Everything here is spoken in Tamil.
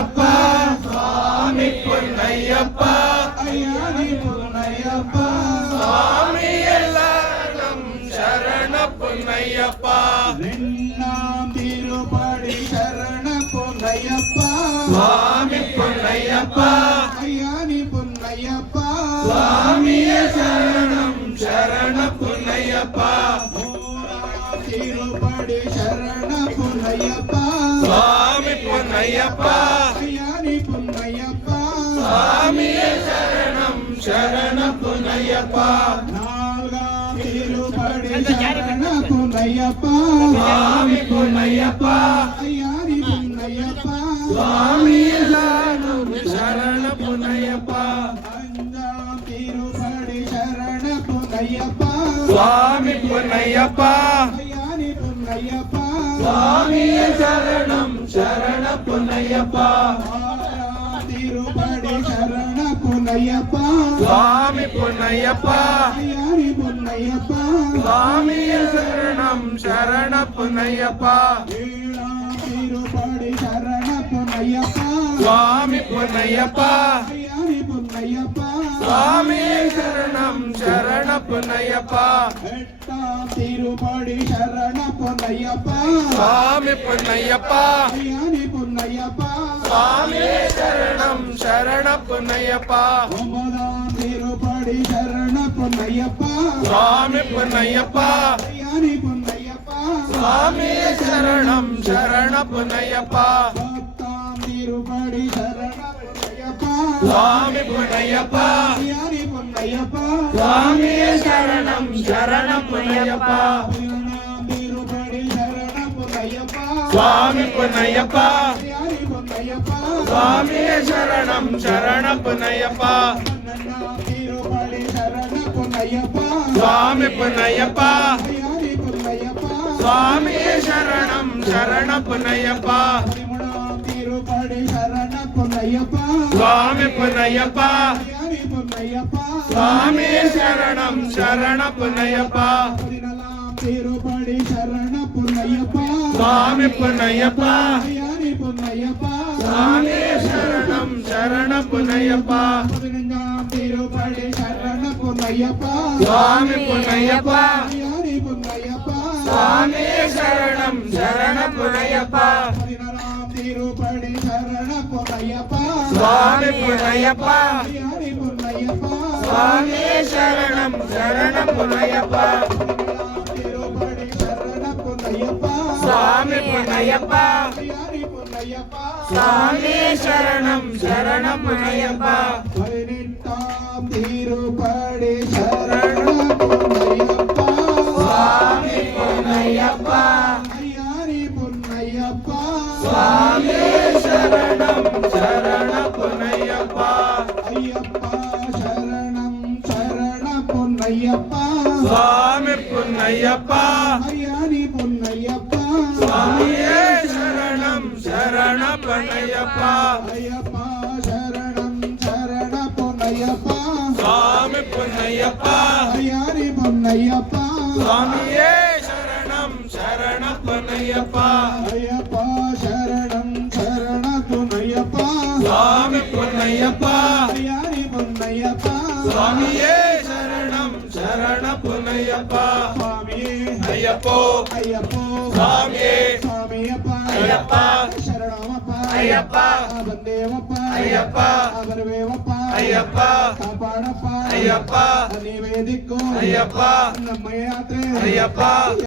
பொன்னையப்பா சுவாமி பொன்னையப்பா ஐயானி பொன்னையப்பா சுவாமி எல்லாம் சரண பொன்னையப்பா ரெண்டாம் திருப்படி சரண பொன்னையப்பா சுவாமி பொன்னையப்பா ஐயானி பொன்னையப்பா சுவாமியே சரணம் சரண பொன்னையப்பா மூணாம் திருப்படி சரண பொன்னையப்பா சுவாமி பொன்னையப்பா ஐயானி பொன்னையப்பா சுவாமியே சரணம் சரண பொன்னையப்பா நான்காம் திருப்படி சரண பொன்னையப்பா சுவாமி பொன்னையப்பா ஐயானி பொன்னையப்பா சுவாமியே சரணம் சரண பொன்னையப்பா அஞ்சாம் திருப்படி சரண பொன்னையப்பா சுவாமி பொன்னையப்பா ஐயானி பொன்னையப்பா சுவாமியே சரணம் சரண பொன்னையப்பா ஆறாம் திருப்படி சரண பொன்னையப்பா சுவாமி பொன்னையப்பா ஐயானி பொன்னையப்பா சுவாமியே சரணம் சரண பொன்னையப்பா ஏழாம் திருப்படி சரண பொன்னையப்பா சுவாமி பொன்னையப்பா ஐயானி பொன்னையப்பா சுவாமியே சரணம் சரண பொன்னையப்பா எட்டாம் திருப்படி சரண பொன்னையப்பா சுவாமி பொன்னையப்பா ஐயானி பொன்னையப்பா சுவாமியே சரணம் சரண பொன்னையப்பா ஒன்பதாம் திருப்படி சரண பொன்னையப்பா சுவாமி பொன்னையப்பா ஐயானி பொன்னையப்பா சுவாமியே சரணம் சரண பொன்னையப்பா பத்தாம் திருப்படி சரண பொன்னையப்பா சுவாமி பொன்னையப்பா ஐயானி பொன்னையப்பா சுவாமியே சரணம் சரண பொன்னையப்பா பதினொன்றாம் திருப்படி சரண பொன்னையப்பா சுவாமி பொன்னையப்பா ஐயானி பொன்னையப்பா சுவாமியே சரணம் சரண பொன்னையப்பா பன்னெண்டாம் திருப்படி சரண பொன்னையப்பா சுவாமி பொன்னையப்பா ஐயானி பொன்னையப்பா சுவாமியே சரணம் சரண பொன்னையப்பா பதிமூணாம் திருப்படி சரண பொன்னையப்பா சுவாமி பொன்னையப்பா ஐயானி பொன்னையப்பா சுவாமியே சரணம் சரண பொன்னையப்பா பதினாலாம் திருப்படி சரண பொன்னையப்பா சுவாமி பொன்னையப்பா ஐயானி பொன்னையப்பா சுவாமியே சரணம் சரண பொன்னையப்பா பதினஞ்சாம் திருப்படி சரண பொன்னையப்பா சுவாமி பொன்னையப்பா ஐயானி பொன்னையப்பா சுவாமியே சரணம் சரண பொன்னையப்பா பதினாறாம் திருப்படி சரண பொன்னையப்பா சுவாமி பொன்னையப்பா ஐயானி பொன்னையப்பா சுவாமியே சரணம் சரண பொன்னையப்பா பதினேழாம் திருப்படி சரண பொன்னையப்பா சுவாமி பொன்னையப்பா ஐயானி பொன்னையப்பா சுவாமியே சரணம் சரண பொன்னையப்பா பதினெட்டாம் திருப்படி சரண பொன்னையப்பா சுவாமி பொன்னையப்பா ஐயானி பொன்னையப்பா சுவாமியே சரணம் சரண பொன்னையப்பா ஐயப்பா சரணம் சரண பொன்னையப்பா சுவாமி பொன்னையப்பா ஐயானி பொன்னையப்பா சுவாமியே சரணம் சரண பொன்னையப்பா ஐயப்பா சரணம் சரண பொன்னையப்பா சுவாமி பொன்னையப்பா ஐயானி பொன்னையப்பா சுவாமியே சரணம் சரண பொன்னையப்பா ஐயப்பா சரணம் சரண பொன்னையப்பா சுவாமி பொன்னையப்பா ஐயானி பொன்னையப்பா சுவாமியே சரணம் சரண பொன்னையப்பா சுவாமியே ஐயப்போ ஐயப்போ சுவாமியே சுவாமியப்பா ஐயப்பா சரணமப்பா ஐயப்பா வந்தேவப்பா ஐயப்பா அவர்வேவப்பா ஐயப்பா காப்பாடப்பா ஐயப்பா நிவேதிக்கும் ஐயப்பா நம்ம யாத்திரை ஐயப்பா